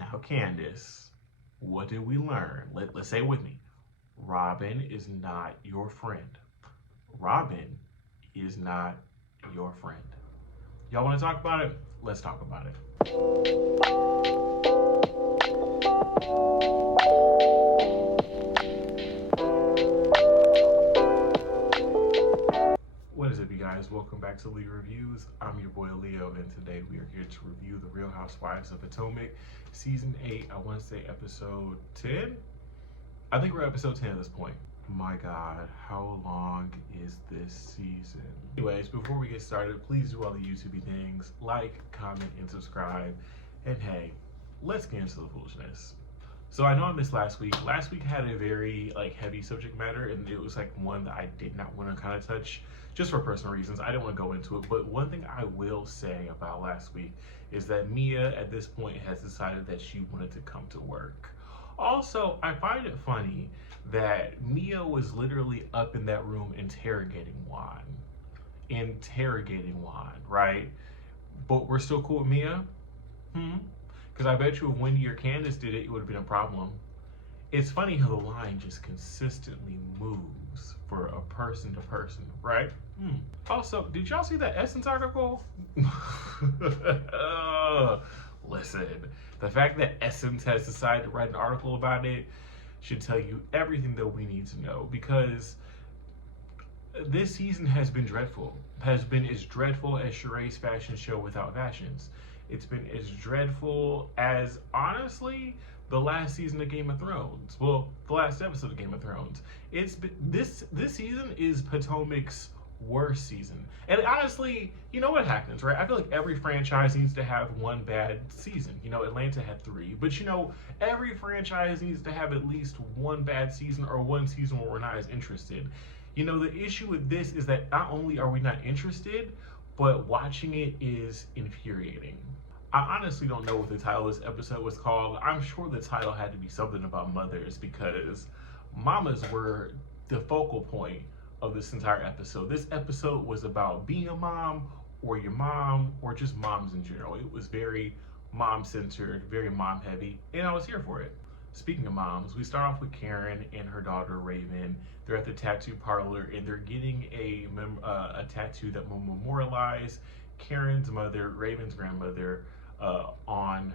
Now, Candace, what did we learn? Let's say it with me. Robin is not your friend. Robin is not your friend. Y'all want to talk about it? Let's talk about it. What is up, you guys? Welcome back to Leo Reviews. I'm your boy Leo, and today we are here to review The Real Housewives of Potomac, Season 8. I want to say episode 10? I think we're episode 10 at this point. My God, how long is this season? Anyways, before we get started, please do all the YouTube things. Like, comment, and subscribe. And hey, let's get into the foolishness. So I know I missed last week. Last week had a very heavy subject matter, and it was one that I did not want to kind of touch, just for personal reasons. I didn't want to go into it, but one thing I will say about last week is that Mia at this point has decided that she wanted to come to work. Also, I find it funny that Mia was literally up in that room interrogating Juan. Right? But we're still cool with Mia? Because I bet you if Wendy or Candace did it, it would have been a problem. It's funny how the line just consistently moves for a person to person, right? Also, did y'all see that Essence article? Listen, the fact that Essence has decided to write an article about it should tell you everything that we need to know, because this season has been dreadful. Has been as dreadful as Sheree's fashion show without fashions. It's been as dreadful as, honestly, the last season of Game of Thrones. Well, the last episode of Game of Thrones. It's been, this season is Potomac's worst season. And honestly, you know what happens, right? I feel like every franchise needs to have one bad season. You know, Atlanta had 3, but every franchise needs to have at least one bad season, or one season where we're not as interested. The issue with this is that not only are we not interested, but watching it is infuriating. I honestly don't know what the title of this episode was called. I'm sure the title had to be something about mothers, because mamas were the focal point of this entire episode. This episode was about being a mom, or your mom, or just moms in general. It was very mom-centered, very mom-heavy, and I was here for it. Speaking of moms, we start off with Karen and her daughter Raven. They're at the tattoo parlor, and they're getting a tattoo that will memorialize Karen's mother, Raven's grandmother, on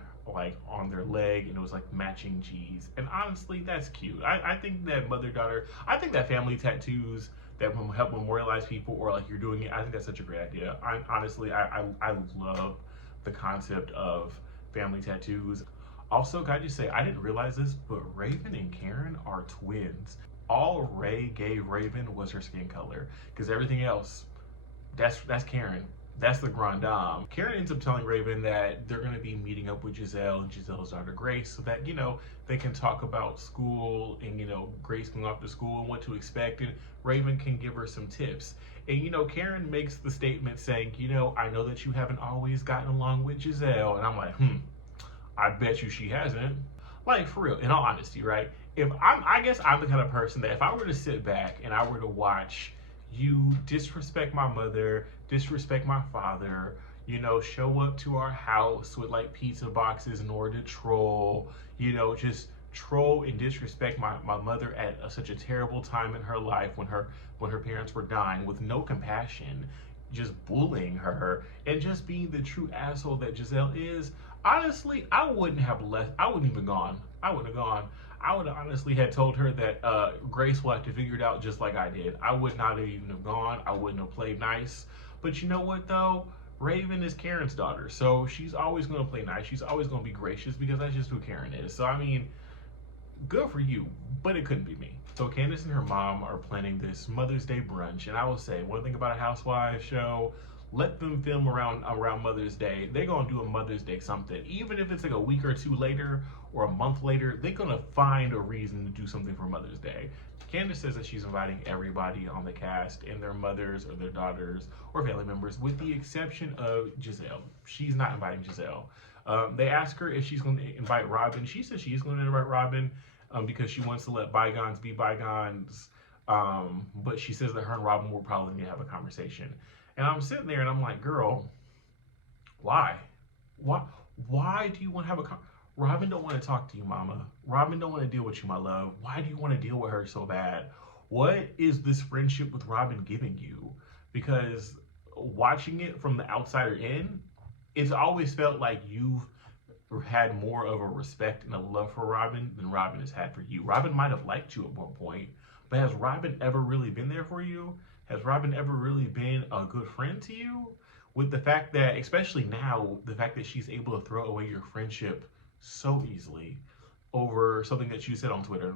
their leg, and it was matching G's. And honestly, that's cute. I think that mother-daughter, I think that family tattoos that will help memorialize people, or you're doing it, I think that's such a great idea. I love the concept of family tattoos. Also, can I just say, I didn't realize this, but Raven and Karen are twins. All Ray gave Raven was her skin color, because everything else, that's Karen. That's the grand dame. Karen ends up telling Raven that they're going to be meeting up with Giselle and Giselle's daughter Grace, so that, they can talk about school, and, Grace going off to school and what to expect, and Raven can give her some tips. And, Karen makes the statement saying, I know that you haven't always gotten along with Giselle. And I'm like, I bet you she hasn't. For real, in all honesty, right? I guess I'm the kind of person that if I were to sit back and I were to watch you disrespect my mother, disrespect my father, show up to our house with pizza boxes in order to troll, just troll and disrespect my mother at such a terrible time in her life when her parents were dying, with no compassion, just bullying her and just being the true asshole that Giselle is. Honestly, I wouldn't have even gone. I would have honestly had told her that Grace will have to figure it out just like I did. I would not have even have gone. I wouldn't have played nice. But you know what though? Raven is Karen's daughter, so she's always going to play nice. She's always going to be gracious, because that's just who Karen is. So I mean, good for you, but it couldn't be me. So Candace and her mom are planning this Mother's Day brunch, and I will say, one thing about a Housewives show, let them film around Mother's Day. They're gonna do a Mother's Day something. Even if it's a week or 2 later or a month later, they're gonna find a reason to do something for Mother's Day. Candace says that she's inviting everybody on the cast and their mothers or their daughters or family members, with the exception of Giselle. She's not inviting Giselle. They ask her if she's going to invite Robin. She says she's going to invite Robin because she wants to let bygones be bygones. But she says that her and Robin will probably need to have a conversation. And I'm sitting there and I'm like, girl, why? Why do you want to have Robin don't want to talk to you, mama. Robin don't want to deal with you, my love. Why do you want to deal with her so bad? What is this friendship with Robin giving you? Because watching it from the outsider in, it's always felt like you've had more of a respect and a love for Robin than Robin has had for you. Robin might have liked you at one point, but has Robin ever really been there for you? Has Robin ever really been a good friend to you? With the fact that, especially now, the fact that she's able to throw away your friendship so easily over something that you said on Twitter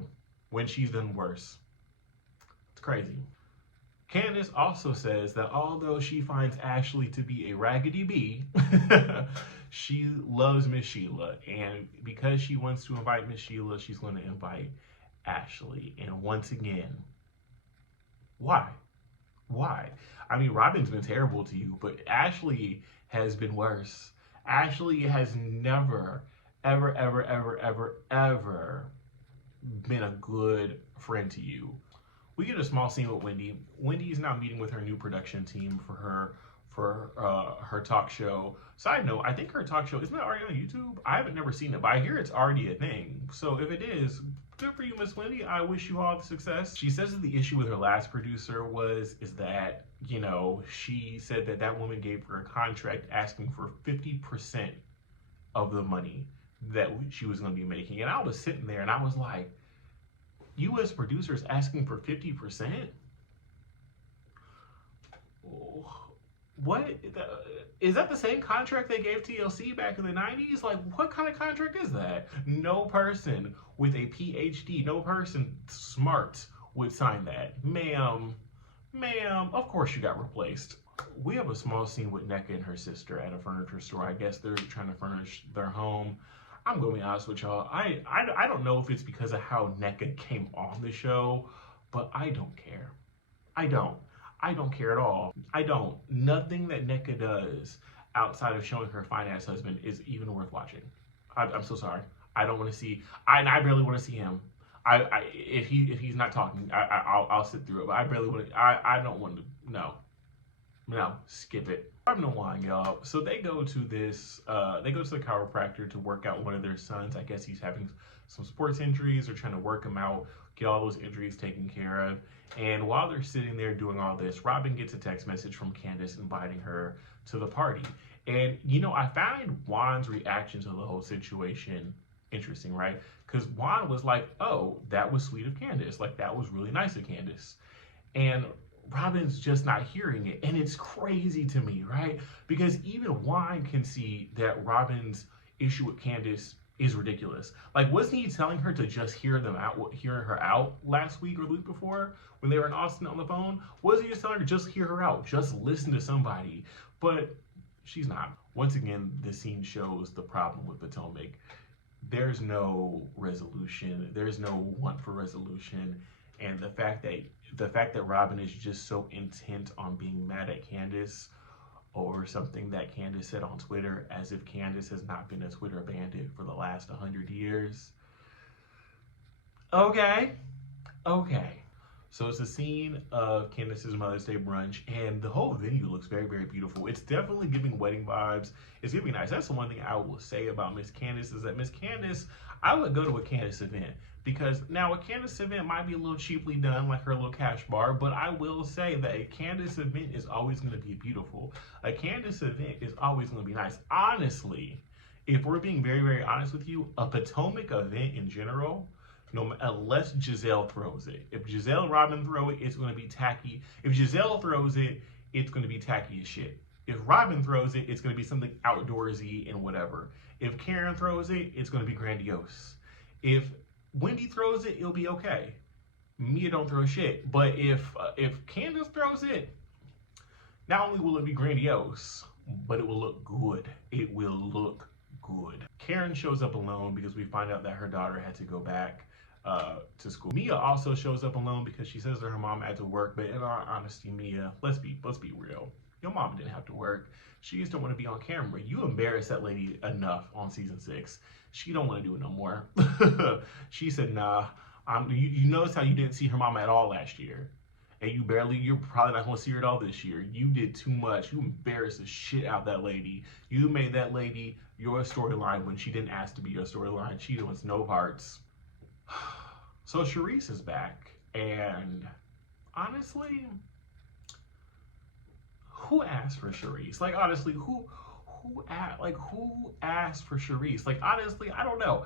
when she's done worse. It's crazy. Candace also says that although she finds Ashley to be a raggedy bee, she loves Miss Sheila. And because she wants to invite Miss Sheila, she's going to invite Ashley. And once again, why? Why? I mean, Robin's been terrible to you, but Ashley has been worse. Ashley has never, ever, ever, ever, ever, ever been a good friend to you. We get a small scene with Wendy. Wendy is now meeting with her new production team for her talk show. Side note, I think her talk show, isn't that already on YouTube? I haven't never seen it, but I hear it's already a thing. So if it is, good for you, Miss Wendy. I wish you all the success. She says that the issue with her last producer is that, you know, she said that that woman gave her a contract asking for 50% of the money that she was going to be making. And I was sitting there and I was like, you as producers asking for 50%? What? Is that the same contract they gave TLC back in the 90s? Like, what kind of contract is that? No person with a PhD, no person smart would sign that. Ma'am, of course you got replaced. We have a small scene with NECA and her sister at a furniture store. I guess they're trying to furnish their home. I'm going to be honest with y'all. I don't know if it's because of how NECA came on the show, but I don't care. I don't care at all. I don't. Nothing that NECA does outside of showing her fine-ass husband is even worth watching. I'm so sorry. I don't want to see. I barely want to see him. If he's not talking, I'll sit through it. But I barely want to. I don't want to. No, skip it. I'm no wine, y'all. So they go to this. They go to the chiropractor to work out one of their sons. I guess he's having some sports injuries. They're trying to work him out, get all those injuries taken care of. And while they're sitting there doing all this, Robin gets a text message from Candace inviting her to the party. And, you know, I find Juan's reaction to the whole situation interesting, right? Because Juan was like, oh, that was sweet of Candace. Like, that was really nice of Candace. And Robin's just not hearing it. And it's crazy to me, right? Because even Juan can see that Robin's issue with Candace is ridiculous. Like, wasn't he telling her to just hear her out last week or the week before when they were in Austin on the phone? Wasn't he just telling her just hear her out, just listen to somebody? But she's not. Once again, this scene shows the problem with Potomac. There's no resolution. There's no want for resolution. And the fact that Robin is just so intent on being mad at Candace over something that Candace said on Twitter, as if Candace has not been a Twitter bandit for the last 100 years. Okay. So it's a scene of Candace's Mother's Day brunch, and the whole venue looks very, very beautiful. It's definitely giving wedding vibes. It's giving nice. That's the one thing I will say about Miss Candace is that Miss Candace, I would go to a Candace event. Because now a Candace event might be a little cheaply done, like her little cash bar, but I will say that a Candace event is always going to be beautiful. A Candace event is always going to be nice. Honestly, if we're being very, very honest with you, a Potomac event in general, unless Giselle throws it. If Giselle and Robin throw it, it's going to be tacky. If Giselle throws it, it's going to be tacky as shit. If Robin throws it, it's going to be something outdoorsy and whatever. If Karen throws it, it's going to be grandiose. If Wendy throws it, it'll be okay. Mia don't throw shit. But if Candace throws it, not only will it be grandiose, but it will look good. It will look good. Karen shows up alone because we find out that her daughter had to go back to school. Mia also shows up alone because she says that her mom had to work. But in all honesty, Mia, let's be real. Your mom didn't have to work. She just don't want to be on camera. You embarrassed that lady enough on season 6. She don't want to do it no more. She said, nah. You notice how you didn't see her mama at all last year. And you're probably not going to see her at all this year. You did too much. You embarrassed the shit out of that lady. You made that lady your storyline when she didn't ask to be your storyline. She wants no parts. So Charisse is back, and honestly, who asked for Charisse? Like, honestly, who asked for Charisse? Like, honestly, I don't know.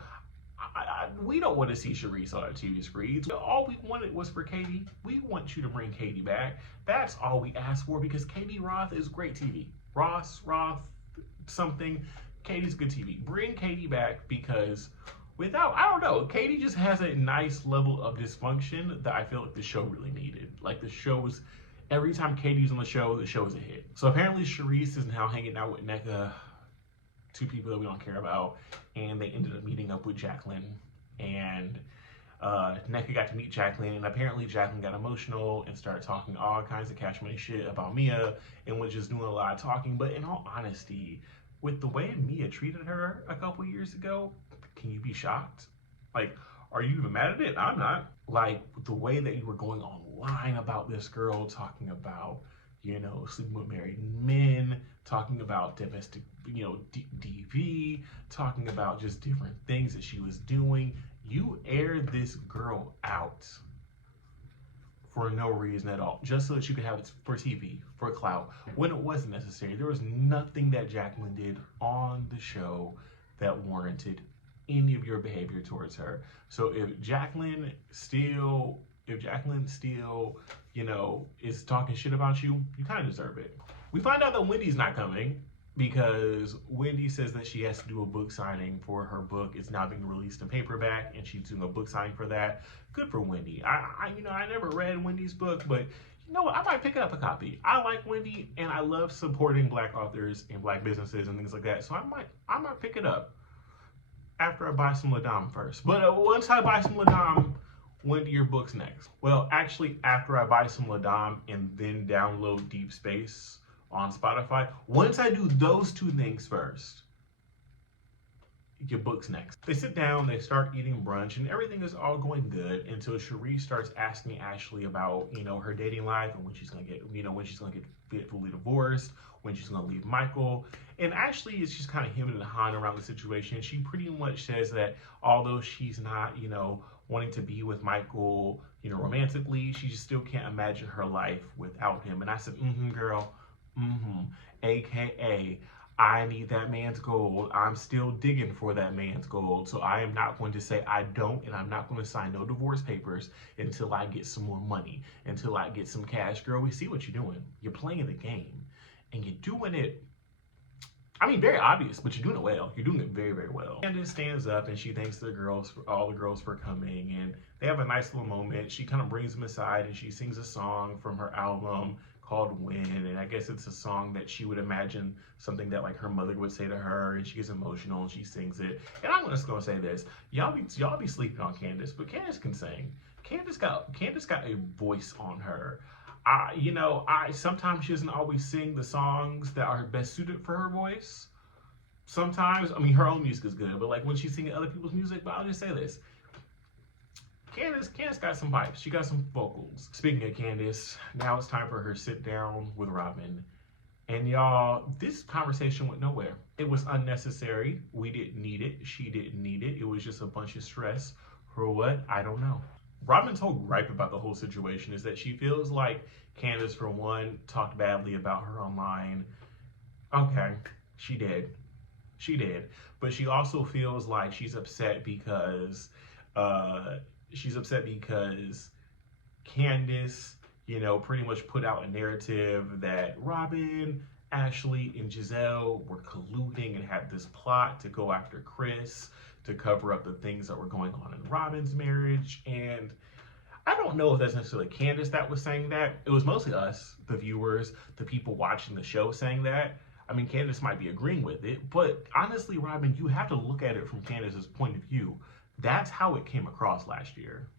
We don't want to see Charisse on our TV screens. All we wanted was for Katie. We want you to bring Katie back. That's all we asked for, because Katie Roth is great TV. Roth, something. Katie's good TV. Bring Katie back, because without, I don't know, Katie just has a nice level of dysfunction that I feel like the show really needed. Like, the show was, every time Katie's on the show is a hit. So apparently Charisse is now hanging out with Nneka, two people that we don't care about, and they ended up meeting up with Jacqueline, and Nneka got to meet Jacqueline, and apparently Jacqueline got emotional and started talking all kinds of cash money shit about Mia, and was just doing a lot of talking. But in all honesty, with the way Mia treated her a couple years ago, can you be shocked? Like, are you even mad at it? I'm not. Like, the way that you were going online about this girl, talking about, you know, sleeping with married men, talking about domestic, you know, DV, talking about just different things that she was doing. You aired this girl out for no reason at all, just so that you could have it for TV, for clout, when it wasn't necessary. There was nothing that Jacqueline did on the show that warranted any of your behavior towards her. So if Jacqueline still, you know, is talking shit about you, you kind of deserve it. We find out that Wendy's not coming, because Wendy says that she has to do a book signing for her book. It's now being released in paperback, and she's doing a book signing for that. Good for Wendy. I never read Wendy's book, but you know what? I might pick up a copy. I like Wendy, and I love supporting Black authors and Black businesses and things like that. So I might pick it up after I buy some Ladam first. But once I buy some Ladam, Wendy, your book's next. Well, actually, after I buy some Ladam and then download Deep Space on Spotify, once I do those two things first, your book's next. They sit down, they start eating brunch, and everything is all going good until Charisse starts asking Ashley about, you know, her dating life and when she's gonna get, you know, when she's gonna get fully divorced, when she's gonna leave Michael. And Ashley is just kind of hemming and hawing around the situation. She pretty much says that although she's not, you know, wanting to be with Michael, you know, romantically, she just still can't imagine her life without him. And I said, girl, AKA, I need that man's gold. I'm still digging for that man's gold. So I am not going to say I don't, and I'm not going to sign no divorce papers until I get some more money, until I get some cash. Girl, we see what you're doing. You're playing the game, and you're doing it, I mean, very obvious, but you're doing it well. You're doing it very, very well. Candace stands up and she thanks all the girls for coming, and they have a nice little moment. She kind of brings them aside and she sings a song from her album called Win, and I guess it's a song that she would imagine something that like her mother would say to her, and she gets emotional and she sings it. And I'm just gonna say this: y'all be sleeping on Candace, but Candace can sing. Candace got a voice on her. Sometimes she doesn't always sing the songs that are best suited for her voice. Sometimes, I mean, her own music is good, but like when she's singing other people's music. But I'll just say this: Candace got some pipes. She got some vocals. Speaking of Candace, now it's time for her sit down with Robin. And y'all, this conversation went nowhere. It was unnecessary. We didn't need it. She didn't need it. It was just a bunch of stress. For what? I don't know. Robin's whole gripe about the whole situation is that she feels like Candace, for one, talked badly about her online. Okay, she did. But she also feels like she's upset because Candace, you know, pretty much put out a narrative that Robin, Ashley, and Giselle were colluding and had this plot to go after Chris to cover up the things that were going on in Robin's marriage. And I don't know if that's necessarily Candace that was saying that. It was mostly us, the viewers, the people watching the show saying that. I mean, Candace might be agreeing with it, but honestly, Robin, you have to look at it from Candace's point of view. That's how it came across last year.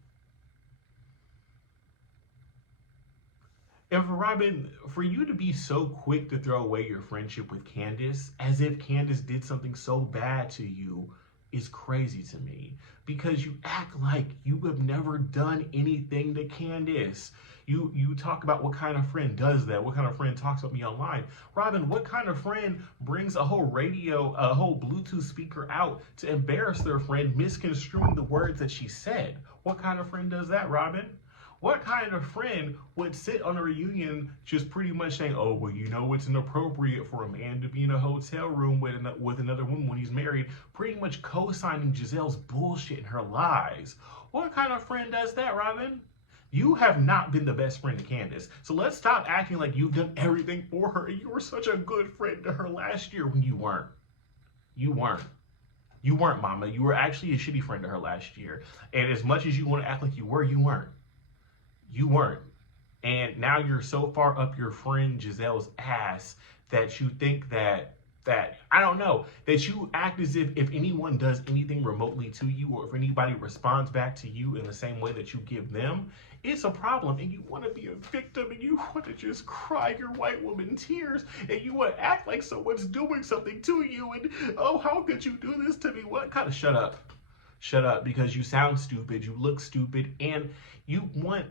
And for Robin, for you to be so quick to throw away your friendship with Candace, as if Candace did something so bad to you, is crazy to me because you act like you have never done anything to Candace. You talk about what kind of friend does that, what kind of friend talks with me online. Robin, what kind of friend brings a whole a whole Bluetooth speaker out to embarrass their friend, misconstruing the words that she said? What kind of friend does that, Robin? What kind of friend would sit on a reunion just pretty much saying, oh, well, you know, it's inappropriate for a man to be in a hotel room with another woman when he's married, pretty much co-signing Giselle's bullshit and her lies? What kind of friend does that, Robin? You have not been the best friend to Candace. So let's stop acting like you've done everything for her. You were such a good friend to her last year when you weren't. You weren't. You weren't, Mama. You were actually a shitty friend to her last year. And as much as you want to act like you were, you weren't. You weren't. And now you're so far up your friend Giselle's ass that you think that I don't know, that you act as if anyone does anything remotely to you, or if anybody responds back to you in the same way that you give them, it's a problem, and you want to be a victim, and you want to just cry your white woman tears, and you want to act like someone's doing something to you, and oh, how could you do this to me? What kind of shut up, because you sound stupid, you look stupid, and you want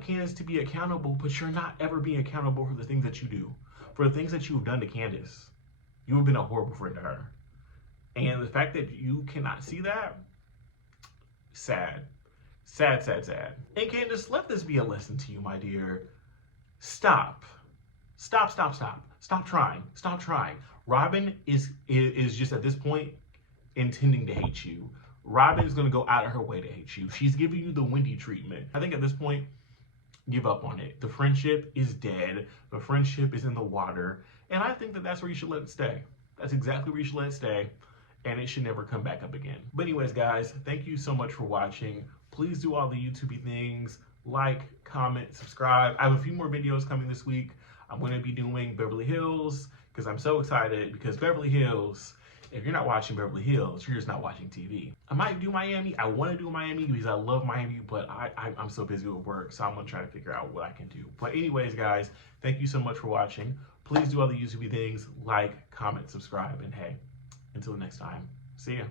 Candace to be accountable, but you're not ever being accountable for the things that you do, for the things that you've done to Candace. You have been a horrible friend to her. And the fact that you cannot see that, sad. Sad, sad, sad. And Candace, let this be a lesson to you, my dear. Stop. Stop trying. Stop trying. Robin is just at this point intending to hate you. Robin is going to go out of her way to hate you. She's giving you the Wendy treatment. I think at this point, give up on it. The friendship is dead. The friendship is in the water. And I think that that's where you should let it stay. That's exactly where you should let it stay. And it should never come back up again. But anyways, guys, thank you so much for watching. Please do all the YouTube things. Like, comment, subscribe. I have a few more videos coming this week. I'm going to be doing Beverly Hills because I'm so excited, because Beverly Hills, if you're not watching Beverly Hills, you're just not watching TV. I might do Miami. I want to do Miami because I love Miami, but I'm so busy with work, so I'm going to try to figure out what I can do. But anyways, guys, thank you so much for watching. Please do all the YouTube things, like, comment, subscribe, and hey, until next time, see ya.